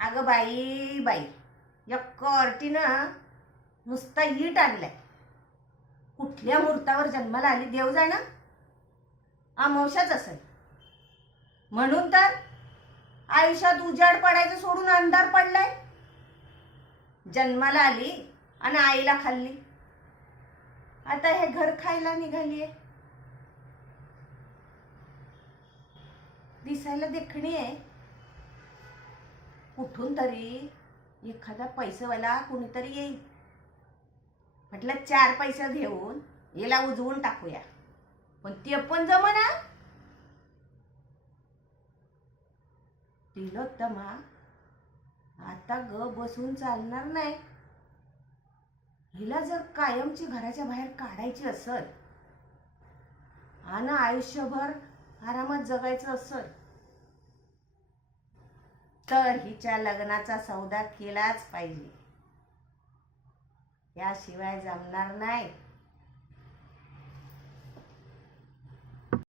अगं बाई बाई, या कॉर्टीनं नुसता ईट आणलाय. कुठल्या मुहूर्तावर जन्माला आली देव जाणा. अमावस्याच असेल म्हणून तर आयुष्यात उजाड पडायचं सोडून अंधार पडलाय. जन्माला आली आणि आईला खाल्ली, आता हे घर खायला निघालीये. दिसायला देखणी आहे. कुठून तरी एखादा पैसेवाला कुणीतरी येईल. म्हटलं 4 पैसे घेऊन याला उजवून टाकूया, पण ते पण जमना. तिलोत्तमा आता बसून चालणार नाही. हिला जर कायमची घराच्या बाहेर काढायची असेल आणि आयुष्यभर आरामात जगायचं असेल तर हिच्या लग्नाचा सौदा केलाच पाहिजे. याशिवाय जमणार नाही.